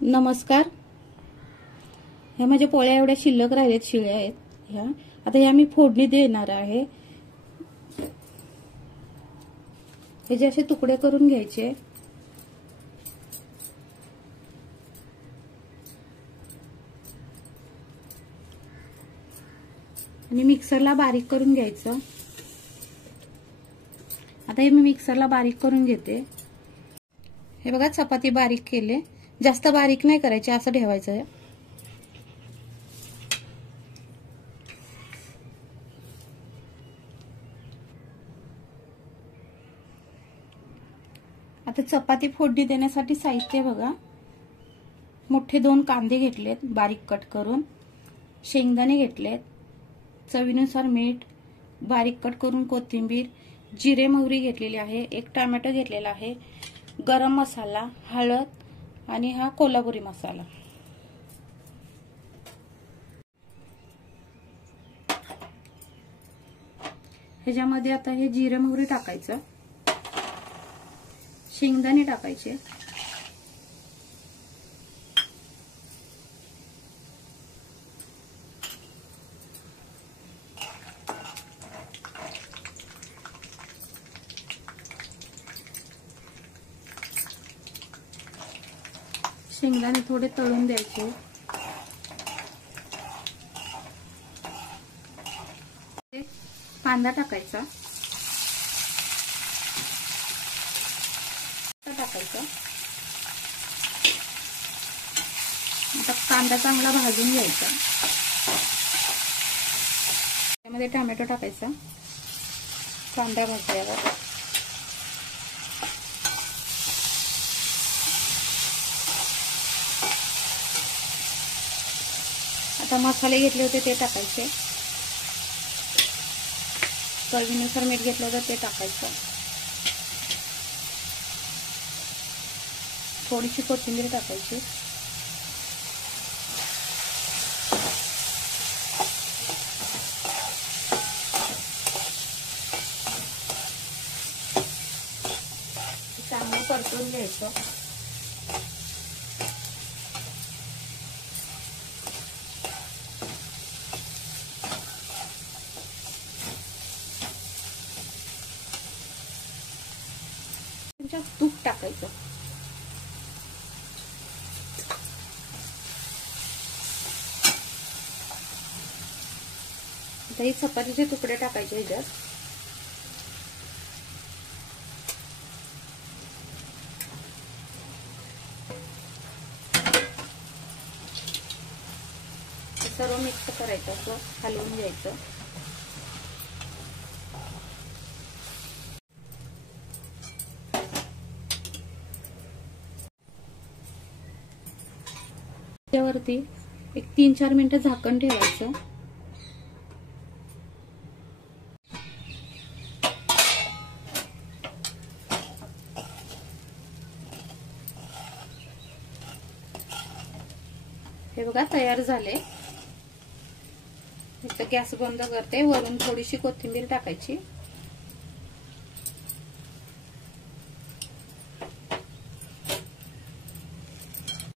नमस्कार. ह्या माझ्या पोळ्या एवढ्या शिल्लक राहिलेत, शिळ्या आहेत ह्या. आता ह्या मी फोडणी देणार आहे. हे जे असे तुकडे करून घ्यायचे. आणि मिक्सरला बारीक करून घ्यायचं. आता हे मी मिक्सरला बारीक करून घेते. हे बघा, चपाती बारीक केले. जास्त बारीक नाही करायचे, असं ठेवायचं आहे. आता चपाती फोडणी देण्यासाठी साहित्य बघा. मोठे 2 कांदे घेतलेत बारीक कट करून, शेंगदाणे घेतलेत, चवीनुसार मीठ, बारीक कट करून कोथिंबीर, जिरे मोहरी घेतलेली आहे, 1 टोमॅटो घेतलेला आहे, गरम मसाला, हळद आणि हा कोल्हापुरी मसाला. ह्याच्यामध्ये आता हे जिरे मोहरी टाकायचं, शेंगदाणे टाकायचे, शेंगदाणे थोडे तळून द्यायचे. कांदा टाकायचा, आता कांदा चांगला भाजून घ्यायचा. त्यामध्ये टोमॅटो टाकायचा. कांदा भाजल्यावर आता मसाले घेतले होते ते टाकायचे. चवीनुसार मीठ घेतलं होतं ते टाकायचं. थोडीशी कोथिंबीर टाकायची. चांगलं परतून घ्यायचं. तूप टाकायचं. आता हे चपातीचे तुकडे टाकायचे ह्याच्यात. सर्व मिक्स करायचं, असं हलवून घ्यायचं. त्यावरती एक 3-4 मिनिटं झाकण ठेवायचं. हे बघा, तयार झाले. इथं गॅस बंद करते. वरून थोडीशी कोथिंबीर टाकायची.